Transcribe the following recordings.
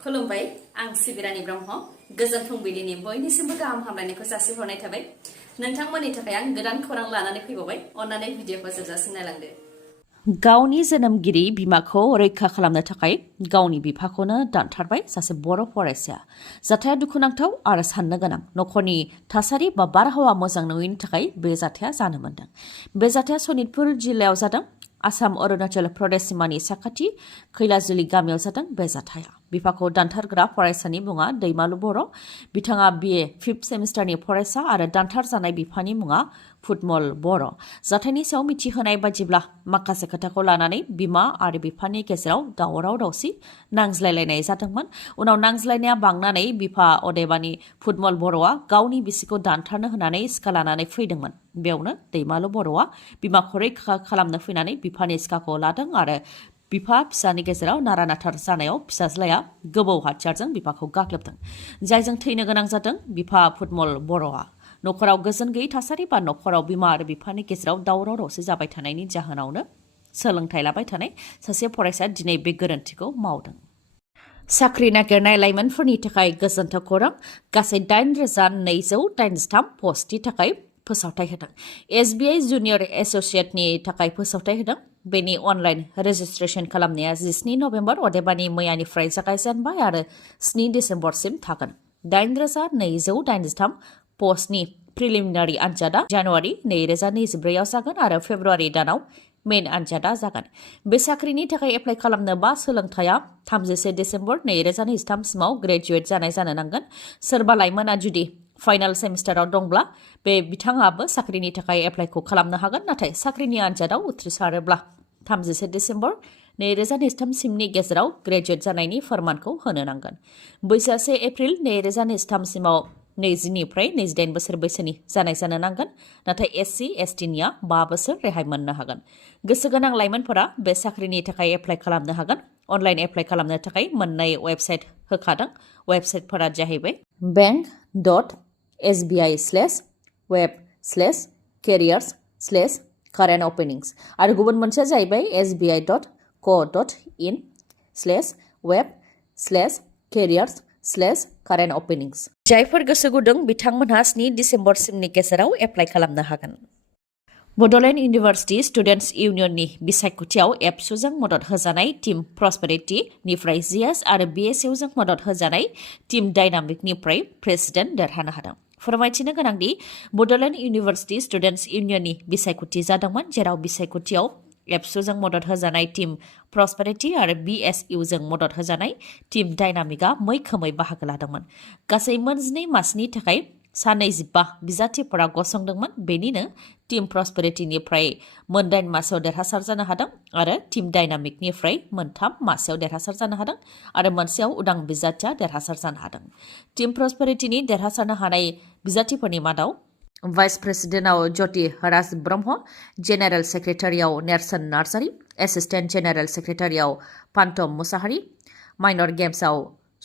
खुलुमबाय आं सिबिरानि ब्रह्म गोजोन फुंबिलिनि बयनिसिमबो गाहाम हामलायनायखौ जासिहरनाय थाबाय नोंथांमोननि थाखाय आं गोदान खौरां लानानै फैबावबाय अन्नानै भिडिअखौ जोबजासिम नायलांदो गावनि जोनोमगिरि बिमाखौ रैखा खालामनो थाखाय गावनि बिफाखौनो दानथारबाय सासे बर' फरायसाया जाथाया दुखुनांथाव आरो साननो गोनां नखरनि थासारि बा बारहावा मोजां नङैनि थाखाय बे जाथाया जानो मोनदों बे जाथाया सनितपुर जिल्लायाव जादों आसाम अरुणाचल प्रदेश सिमानि साखाथि खैलाजुलि गामियाव जादों बे जाथाया बिफाखौ दानथारग्रा फरायसानि मुङा दैमालु बर' बिथाङा बिए 5th सेमिस्टारनि फरायसा आरो दानथार जानाय बिफानि मुङा फुटमल बर' जाथायनि सायाव मिथिहोनाय बायदिब्ला माखासे खोथाखौ लानानै बिमा आरो बिफानि गेजेराव दावराव दावसि नांज्लायलायनाय जादोंमोन उनाव नांज्लायनाया बांनानै बिफा अदेबानि फुटमल बर'आ गावनि बिसिखौ दानथारनो होनानै सिखा लानानै फैदोंमोन बेयावनो दैमालु बर'आ बिमाखौ रैखा खालामनो फैनानै बिफानि सिखाखौ लादों आरो बिफा फिसानि गेजेराव नारा-नाथार जानायाव फिसाज्लाया गोबौ हाथियारजों बिफाखौ गाग्लोबदों जायजों थैनो गोनां जादों बिफा फुटमल बर'आ नखराव गोजोन गैयै थासारि बा नखराव बिमा आरो बिफानि गेजेराव दावराव दावसि जाबाय थानायनि जाहोनावनो सोलोंथाइ लाबाय थानाय सासे फरायसाया दिनै बे गोरोन्थिखौ मावदों साख्रि नागिरनाय लाइमोनफोरनि थाखाय गोजोनथाव खौरां गासै 8,283 पस्टनि थाखाय फोसावथाय होदों SBI जुनियर एसोसिएटनि थाखाय फोसावथाय होदों बेनि अनलाइन रेजिस्ट्रेशन खालामनाया 17 नभेम्बर अदेबानि मैयानिफ्राय जागायजेनबाय आरो 7 डिसेम्बरसिम थागोन 8,283 पस्टनि प्रिलिमिनारि आनजादा जानुवारि 2024 आव जागोन आरो फेब्रुवारि दानाव मेन आनजादा जागोन बे साख्रिनि थाखाय एप्लाइ खालामनोबा सोलोंथाया 31 डिसेम्बर 2023 सिमाव ग्रेजुवेट जानाय जानो नांगोन सोरबा लाइमोना जुदि फाइनाल सेमिस्टाराव दंब्ला बे बिथाङाबो साख्रिनि थाखाय एप्लाइखौ खालामनो हागोन नाथाय साख्रिनि आनजादाव उथ्रिसारोब्ला 31 डिसेम्बर 2023 सिमनि गेजेराव ग्रेजुवेट जानायनि फोरमानखौ होनो नांगोन बैसोआ 1 एप्रिल 2023 सिमाव 20 निफ्राय 28 बोसोर बैसोनि जानाय जानो नांगोन नाथाय SC STनिया 5 बोसोर रेहाय मोननो हागोन गोसो गोनां लाइमोनफोरा बे साख्रिनि थाखाय एप्लाइ खालामनो हागोन अनलाइन एप्लाइ खालामनो थाखाय मोननै वेबसाइट होखादों वेबसाइटफोरा जाहैबाय bank.sbi/web/careers/current openings आरो गुबुन मोनसेया जाहैबाय sbi.co.in/web/careers/current openings जायफोर गोसो गुदुं बिथांमोनहा 7 डिसेम्बरसिमनि गेजेराव एप्लाइ खालामनो हागोन बड'लेण्ड इउनिभार्सिटि स्टुडेन्टस इउनियननि बिसायख'थियाव एबसुजों मदद होजानाय टीम प्रस्पेरिटी निफ्राय जिएस आरो BSUजों मदद होजानाय टीम डायनामिकनिफ्राय प्रेसिडेन्ट देरहानो हादों फोरमायथिनो गोनांदि बड'लेण्ड इउनिभार्सिटि स्टुडेन्टस इउनियननि बिसायख'थि जादोंमोन जेराव बिसायख'थियाव एबसुजों मदद होजानाय टीम प्रस्पेरिटी आरो BSUजों मदद होजानाय टीम डायनामिकआ मैखोमै बाहागो लादोंमोन गासै मोनजिनै मासनि थाखाय 25 बिजाथिफोरा गसंदोंमोन बेनिनो टीम प्रस्पेरिटीनिफ्राय 8 मासाव देरहासार जानो हादों आरो टीम डायनामिकनिफ्राय 3 मासाव देरहासार जानो हादों आरो मोनसेयाव उदां बिजाथिया देरहासार जानो हादों टीम प्रस्पेरिटीनि देरहासारनो हानाय बिजाथिफोरनि मादाव भाइस प्रेसिडेन्टआव ज्योति राज ब्रह्म जेनेरेल सेक्रेटारियाव नेरसोन नार्जारी एसिस्टेन्ट जेनेरेल सेक्रेटारियाव पान्टम मुसाहारि माइनर गेम्सआव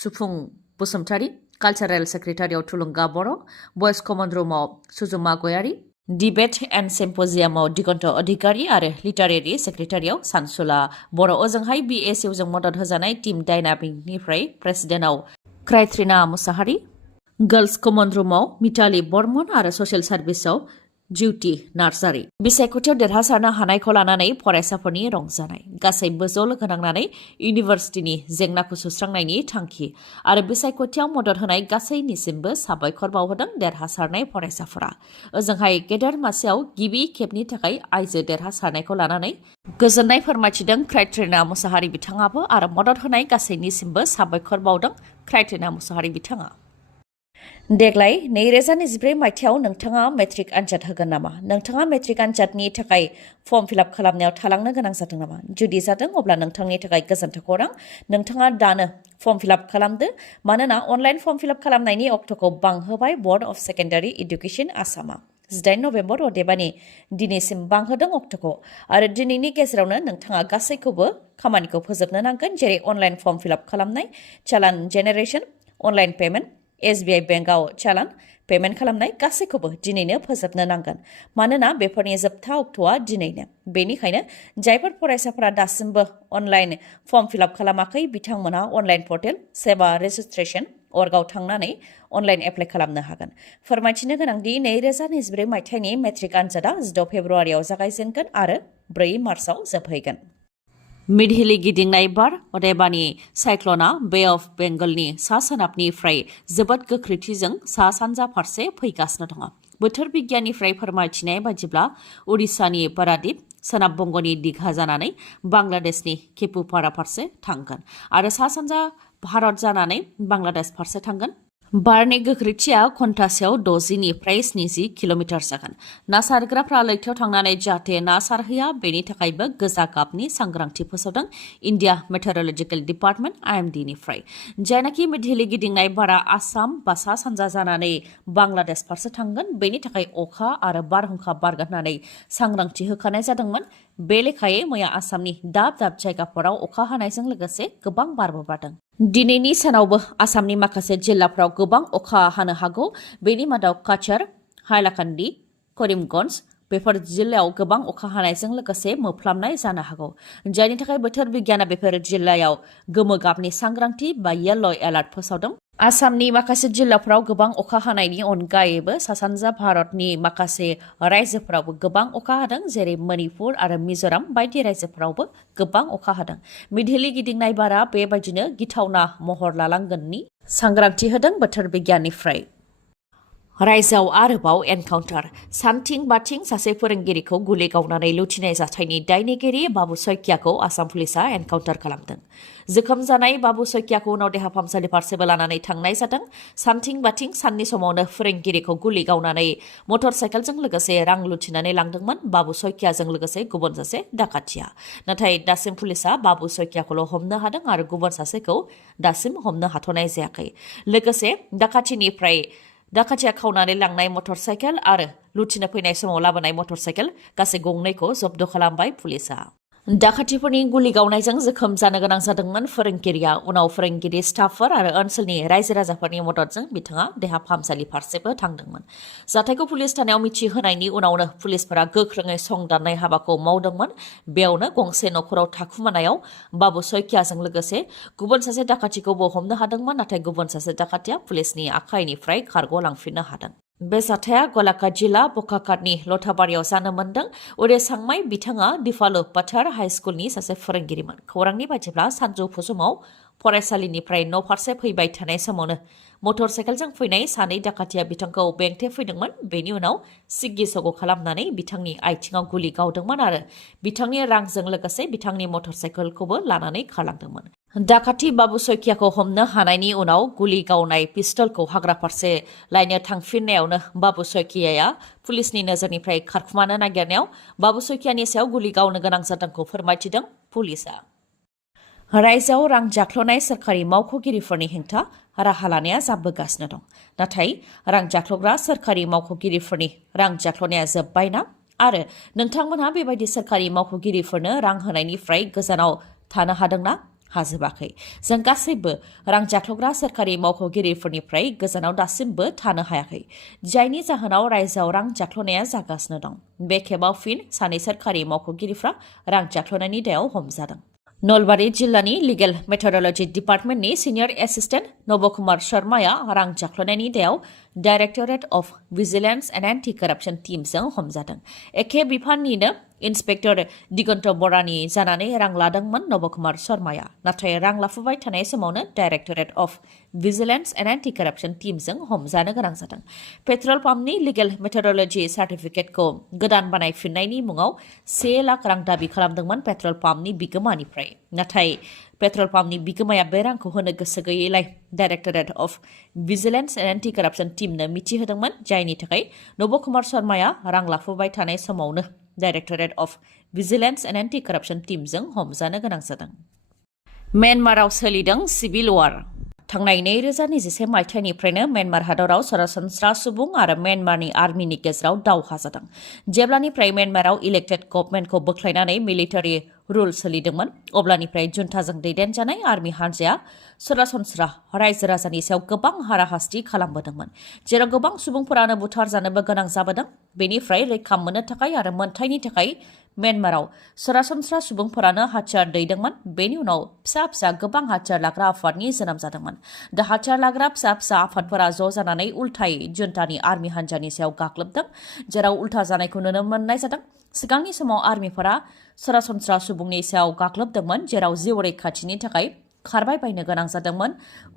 सुफुं बसुमतारी कालचारेल सेक्रेटारियाव थुलुंगा बर' बयस कमन रुमाव सुजुमा गयारी डिबेट एन्ड सिम्पोजियामाव दिगन्त अधिकारी आरो लिटारेरि सेक्रेटारियाव सानसुला बर' ओजोंहाय BSUजों मदद होजानाय टीम डायनामिकनिफ्राय प्रेसिडेन्टआव क्राइत्रिना मुसाहारि गर्ल्स कमन रुमाव मिताली बर्मन आरो ससियेल सार्भिसआव जिउति नार्जारी बिसायख'थियाव देरहासारनो हानायखौ लानानै फरायसाफोरनि रंजानाय गासैबो ज' लोगो नांनानै इउनिभार्सिटिनि जेंनाखौ सुस्रांनायनि थांखि आरो बिसायख'थियाव मदद होनाय गासैनिसिमबो साबायखर बावहरदों देरहासारनाय फरायसाफोरा ओजोंहाय गेदेर मासेयाव गिबि खेबनि थाखाय आइजो देरहासारनायखौ लानानै गोजोननाय फोरमायथिदों क्राइत्रिना मुसाहारि बिथाङाबो आरो मदद होनाय गासैनिसिमबो साबायखर बावदों क्राइत्रिना मुसाहारि बिथाङा देग्लाय 2024 मायथाइयाव नोंथाङा मेट्रिक आनजाद होगोन नामा नोंथाङा मेट्रिक आनजादनि थाखाय फर्म फिलआप खालामनायाव थालांनो गोनां जादों नामा जुदि जादों अब्ला नोंथांनि थाखाय गोजोनथाव खौरां नोंथाङा दानो फर्म फिलआप खालामदो मानोना अनलाइन फर्म फिलआप खालामनायनि अक्ट'खौ बांहोबाय बर्ड अफ सेकेन्डारि एडुकेसन आसामा 18 नभेम्बर अदेबानि दिनैसिम बांहोदों अक्ट'खौ आरो दिनैनि गेजेरावनो नोंथाङा गासैखौबो खामानिखौ फोजोबनो नांगोन जेरै अनलाइन फर्म फिलआप खालामनाय चालान जेनेरेशन अनलाइन पेमेन्ट SBI बेंकआव चालान पेमेन्ट खालामनाय गासैखौबो दिनैनो फोजोबनो नांगोन मानोना बेफोरनि जोबथा अक्ट'आ दिनैनो बेनिखायनो जायफोर फरायसाफोरा दासिमबो अनलाइन फर्म फिलआप खालामाखै बिथांमोनहा अनलाइन पर्टेल सेवा रेजिस्ट्रेशन अर्गआव थांनानै अनलाइन एप्लाइ खालामनो हागोन फोरमायथिनो गोनांदि 2024 मायथाइनि मेट्रिक आनजादा 6 फेब्रुवारियाव जागायजेनगोन आरो 4 मार्चआव जोबहैगोन मिडहिलि गिदिंनाय बार अदेबानि साइक्लना बे अफ बेंगलनि सा सोनाबनिफ्राय जोबोद गोख्रैथिजों सा सानजा फारसे फैगासिनो दङ बोथोर बिगियाननिफ्राय फोरमायथिनाय बायदिब्ला उडिशानि पारादीप सोनाब बंगनि दिघा जानानै बांलादेशनि केपुपारा फारसे थांगोन आरो सा सानजा भारत जानानै बांलादेश फारसे थांगोन बारनि गोख्रैथिया घन्टासेयाव 60निफ्राय 70 किल'मिटार जागोन ना सारग्राफ्रा लैथोआव थांनानै जाहाथे ना सारहैया बेनि थाखायबो गोजा गाबनि सांग्रांथि फोसावदों इन्डिया मेटेरलजिकेल डिपार्टमेन्ट IMDनिफ्राय जायनाखि मिडहिलि गिदिंनाय बारा आसाम बा सा सानजा जानानै बांलादेश फारसे थांगोन बेनि थाखाय अखा आरो बारहुंखा बारगोन होननानै सांग्रांथि होखानाय जादोंमोन बे लेखायै मैया आसामनि दाब दाब जायगाफोराव अखा हानायजों लोगोसे गोबां बारबो बारदों दिनैनि सानावबो आसामनि माखासे जिल्लाफोराव गोबां अखा हानो हागौ बेनि मादाव काछार हाइलाकान्दि करिमगन्ज बेफोर जिल्लायाव गोबां अखा हानायजों लोगोसे मोफ्लामनाय जानो हागौ जायनि थाखाय बोथोर बिगियाना बेफोर जिल्लायाव गोमो गाबनि सांग्रांथि बा येल्ल' एलार्ट फोसावदों आसामनि माखासे जिल्लाफोराव गोबां अखा हानायनि अनगायैबो सा सानजा भारतनि माखासे रायजोफोरावबो गोबां अखा हादों जेरै मणिपुर आरो मिजोराम बायदि रायजोफोरावबो गोबां अखा हादों मिडहिलि गिदिंनाय बारा बेबायदिनो गिथावना महर लालांगोननि सांग्रांथि होदों बोथोर बिगियाननिफ्राय रायजोआव आरोबाव एनकाउन्टार सानथिं बाथिं सासे फोरोंगिरिखौ गुलि गावनानै लुथिनाय जाथायनि दायनिगिरि बाबु सैकियाखौ आसाम पुलिसा एनकाउन्टार खालामदों जोखोम जानाय बाबु सैकियाखौ उनाव देहा फाहामसालि फारसेबो लानानै थांनाय जादों सानथिं बाथिं साननि समावनो फोरोंगिरिखौ गुलि गावनानै मटर साइकेलजों लोगोसे रां लुथिनानै लांदोंमोन बाबु सैकियाजों लोगोसे गुबुन सासे डाकाथिया नाथाय दासिम पुलिसा बाबु सैकियाखौल' हमनो हादों आरो गुबुन सासेखौ दासिम हमनो हाथ'नाय जायाखै लोगोसे डाकाथिया खावनानै लांनाय मटर साइकेल आरो लुथिनो फैनाय समाव लाबोनाय मटर साइकेल गासै गंनैखौ जब्द खालामबाय पुलिसा डाकाथिफोरनि गुलि गावनायजों जोखोम जानो गोनां जादोंमोन फोरोंगिरिया उनाव फोरोंगिरि स्टाफफोर आरो ओनसोलनि रायजो राजाफोरनि मददजों बिथाङा देहा फाहामसालि फारसेबो थांदोंमोन जाथायखौ पुलिस थानायाव मिथिहोनायनि उनावनो पुलिसफोरा गोख्रोङै संदाननाय हाबाखौ मावदोंमोन बेयावनो गंसे न'खराव थाखुमानायाव बाबु सैकियाजों लोगोसे गुबुन सासे डाकाथिखौबो हमनो हादोंमोन नाथाय गुबुन सासे डाकाथिया पुलिसनि आखाइनिफ्राय खारग'लांफिननो हादों बे जाथाया गलाघाट जिल्ला बकाघाटनि लथाबारियाव जानो मोन्दों उरेसांमाय बिथाङा दिफालु पथार हाइ स्कुलनि सासे फोरोंगिरिमोन खौरांनि बायदिब्ला सानजौफु समाव फरायसालिनिफ्राय न' फारसे फैबाय थानाय समावनो मटर साइकेलजों फैनाय सानै डाकाथिया बिथांखौ बेंथे फैदोंमोन बेनि उनाव सिगि सग' खालामनानै बिथांनि आथिङाव गुलि गावदोंमन आरो बिथांनि रांजों लोगोसे बिथांनि मटर साइकेलखौबो लानानै खारलांदोंमोन डाकाथि बाबु सैकियाखौ हमनो हानायनि उनाव गुलि गावनाय पिस्तलखौ हाग्रा फारसे लायनो थांफिननायावनो बाबु सैकियाया पुलिसनि नोजोरनिफ्राय खारखुमानो नागिरनायाव बाबु सैकियानि सायाव गुलि गावनो गोनां जादोंखौ फोरमायथिदों पुलिसा रायजोआव रां जाख्ल'नाय सोरखारि मावख'गिरिफोरनि हेंथा राहा लानाया जाबोगासिनो दं नाथाय रां जाख्ल'ग्रा सोरखारि मावख'गिरिफोरनि रां जाख्ल'नाया जोब्बायना आरो नोंथांमोनहा बेबायदि सोरखारि मावख'गिरिफोरनो रां होनायनिफ्राय गोजानाव थानो हादोंना हाजोबाखै जों गासैबो रां जाख्ल'ग्रा सोरखारि मावख'गिरिफोरनिफ्राय गोजानाव दासिमबो थानो हायाखै जायनि जाहोनाव रायजोआव रां जाख्ल'नाया जागासिनो दं बे खेबाव फिन सानै सोरखारि मावख'गिरिफ्रा रां जाख्ल'नायनि दायाव हमजादों नलबारि जिल्लानि लिगेल मेथडलजि डिपार्टमेन्टनि सिनियर एसिस्टेन्ट नबकुमार शर्माया रां जाख्ल'नायनि दायाव directorate of vigilance and anti कराप्शन टीमजों हमजादों एखे बिफाननिनो इन्सपेक्टर दिगन्त बरानि जानानै रां लादोंमोन नबकुमार शर्माया नाथाय रां लाफुबाय थानाय समावनो directorate of vigilance and anti कराप्शन टीमजों हमजानो गोनां जादों पेट्रल पाम्पनि लिगेल मेथडलजि सार्टिफिकेटखौ गोदान बानायफिननायनि मुङाव 1 लाख रां दाबि खालामदोंमोन पेट्रल पाम्पनि बिगोमानिफ्राय नाथाय पेट्रल पाम्पनि बिगोमाया बे रांखौ होनो गोसो गैयैलाय directorate of vigilance and anti कराप्शन टीमनो मिथिहोदोंमोन जायनि थाखाय नबकुमार शर्माया रां लाफुबाय थानाय समावनो directorate of vigilance and anti कराप्शन टीमजों हमजानो गोनां जादों म्यानमाराव सोलिदों सिभिल वार थांनाय 2021 मायथाइनिफ्रायनो म्यानमार हादराव सरासनस्रा सुबुं आरो म्यानमारनि आर्मिनि गेजेराव दावहा जादों जेब्लानिफ्राय म्यानमाराव इलेक्टेड गभर्नमेन्टखौ बोख्लायनानै मिलिटारि रुल सोलिदोंमोन अब्लानिफ्राय जुन्टाजों दैदेनजानाय आर्मि हानजाया सरासनस्रा रायजो राजानि सायाव गोबां हाराहास्ति खालामबोदोंमोन जेराव गोबां सुबुंफोरानो बुथारजानोबो गोनां जाबोदों बेनिफ्राय रैखा मोननो थाखाय आरो मोनथायनि थाखाय म्यानमाराव सरासनस्रा सुबुंफोरानो हाथियार दैदोंमोन बेनि उनाव फिसा फिसा गोबां हाथियार लाग्रा आफादनि जोनोम जादोंमोन दा हाथियार लाग्रा फिसा फिसा आफादफोरा ज' जानानै उल्थायै जुन्टानि आर्मि हानजानि सायाव गाग्लोबदों जेराव उल्था जानायखौ नुनो मोननाय जादों सिगांनि समाव आर्मिफोरा सरासनस्रा सुबुंनि सायाव गाग्लोबदोंमोन जेराव जिउ रैखाथिनि थाखाय खारबाय बायनो गोनां जादोंमोन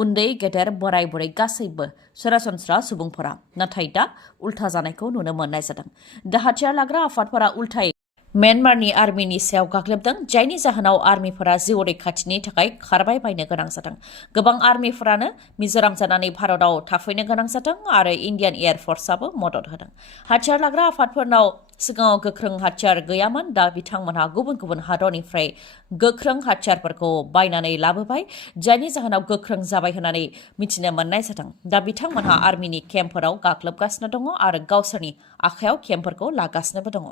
उन्दै गेदेर बोराय बुरै गासैबो सरासनस्रा सुबुंफोरा नाथाय दा उल्था जानायखौ नुनो मोननाय जादों दा हाथियार लाग्रा आफादफोरा उल्थायै म्यानमारनि आर्मिनि सायाव गाग्लोबदों जायनि जाहोनाव आर्मिफोरा जिउ रैखाथिनि थाखाय खारबाय बायनो गोनां जादों गोबां आर्मिफोरानो मिजोराम जानानै भारताव थाफैनो गोनां जादों आरो इन्डियान एयारफर्सआबो मदद होदों हाथियार लाग्रा आफादफोरनाव सिगाङाव गोख्रों हाथियार गैयामोन दा बिथांमोनहा गुबुन गुबुन हादरनिफ्राय गोख्रों हाथियारफोरखौ बायनानै लाबोबाय जायनि जाहोनाव गोख्रों जाबाय होननानै मिथिनो मोननाय जादों दा बिथांमोनहा आर्मिनि केम्पफोराव गाग्लोबगासिनो दङ आरो गावसोरनि आखायाव केम्पफोरखौ लागासिनोबो दङ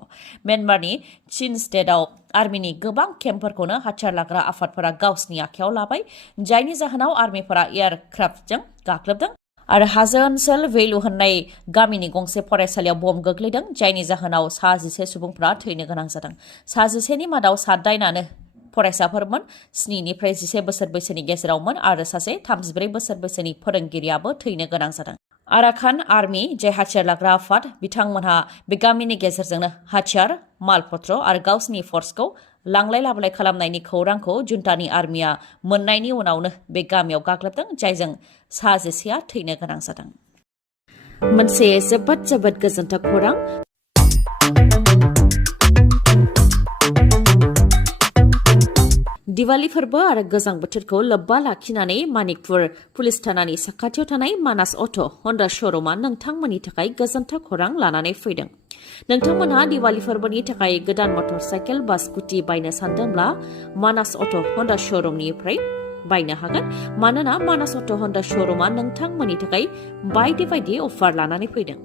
म्यानमारनि चीन स्टेटआव आर्मिनि गोबां केम्पफोरखौनो हाथियार लाग्रा आफादफोरा गावसोरनि आखायाव लाबाय जायनि जाहोनाव आर्मिफोरा एयारक्राफ्टजों गाग्लोबदों आरो हाजो ओनसोल वेलु होननाय गामिनि गंसे फरायसालियाव बम गोग्लैदों जायनि जाहोनाव 11 सुबुंफोरा थैनो गोनां जादों 11नि मादाव 7 फरायसाफोरमोन 7निफ्राय 11 बोसोर बैसोनि गेजेरावमोन आरो सासे 34 बोसोर बैसोनि फोरोंगिरियाबो थैनो गोनां जादों आराकान आर्मि जाय हाथियार लाग्रा आफाद बिथांमोनहा बे गामिनि गेजेरजोंनो हाथियार मालपत्र आरो गावसोरनि फर्सखौ लांलाय लाबोलाय खालामनायनि खौरांखौ जुन्टानि आर्मिया मोननायनि उनावनो बे गामियाव गाग्लोबदों जायजों 11 थैनो गोनां जादों मोनसे जोबोद गोजोनथाव खौरां दिवाली फोरबो आरो गोजां बोथोरखौ लोब्बा लाखिनानै मानिकपुर पुलिस थानानि साखाथियाव थानाय मानास अट' हन्डा श'रुमा नोंथांमोननि थाखाय गोजोनथाव खौरां लानानै फैदों नोंथांमोनहा दिवाली फोरबोनि थाखाय गोदान मटर साइकेल बा स्कुटि बायनो सानदोंब्ला मानास अट' हन्डा श'रुमनिफ्राय बायनो हागोन मानोना मानास अट' हन्डा श'रुमा नोंथांमोननि थाखाय बायदि अफार लानानै फैदों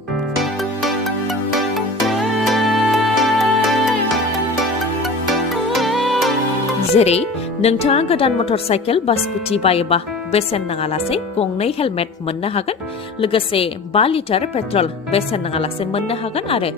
जेरै नोंथाङा गोदान मटर साइकेल बा स्कुटि बायोबा बेसेन नाङालासे गंनै हेलमेट मोननो हागोन लोगोसे 5 लिटार पेट्रल बेसेन नाङालासे मोननो हागोन आरो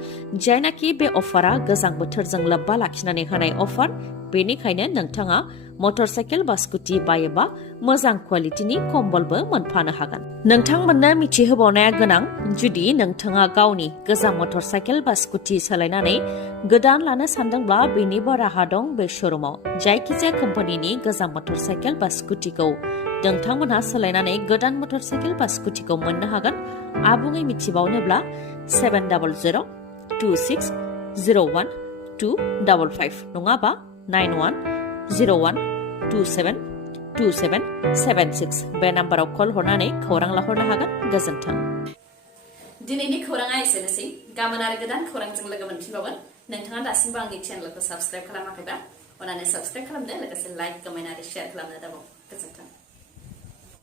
जायनाखि बे अफारा गोजां बोथोरजों लोब्बा लाखिनानै होनाय अफार बेनिखायनो नोंथाङा मटर साइकेल बा स्कुटि बायोबा मोजां क्वालिटिनि कम्बलबो मोनफानो हागोन नोंथांमोननो मिथिहोबावनाया गोनां जुदि नोंथाङा गावनि गोजाम मटर साइकेल बा स्कुटि सोलायनानै गोदान लानो सानदोंब्ला बेनिबो राहा दं बे श'रुमाव जायखिजाया कम्पानिनि गोजाम मटर साइकेल बा स्कुटिखौ नोंथांमोनहा सोलायनानै गोदान मटर साइकेल बा स्कुटिखौ मोननो हागोन आबुङै मिथिबावनोब्ला 700260125 नङाबा 9101272776 बे नाम्बाराव कल हरनानै खौरां लाहरनो हागोन गोजोन्थों दिनैनि खौराङा एसेनोसै गाबोन आरो गोदान खौरांजों लोगो मोनफिनबावगोन नोंथाङा दासिमबो आंनि चेनेलखौ साबस्क्राइब खालामाखैबा अन्नानै साबस्क्राइब खालामदो लोगोसे लाइक कमेन्ट आरो शेयार खालामनो दाबाव गोजोन्थों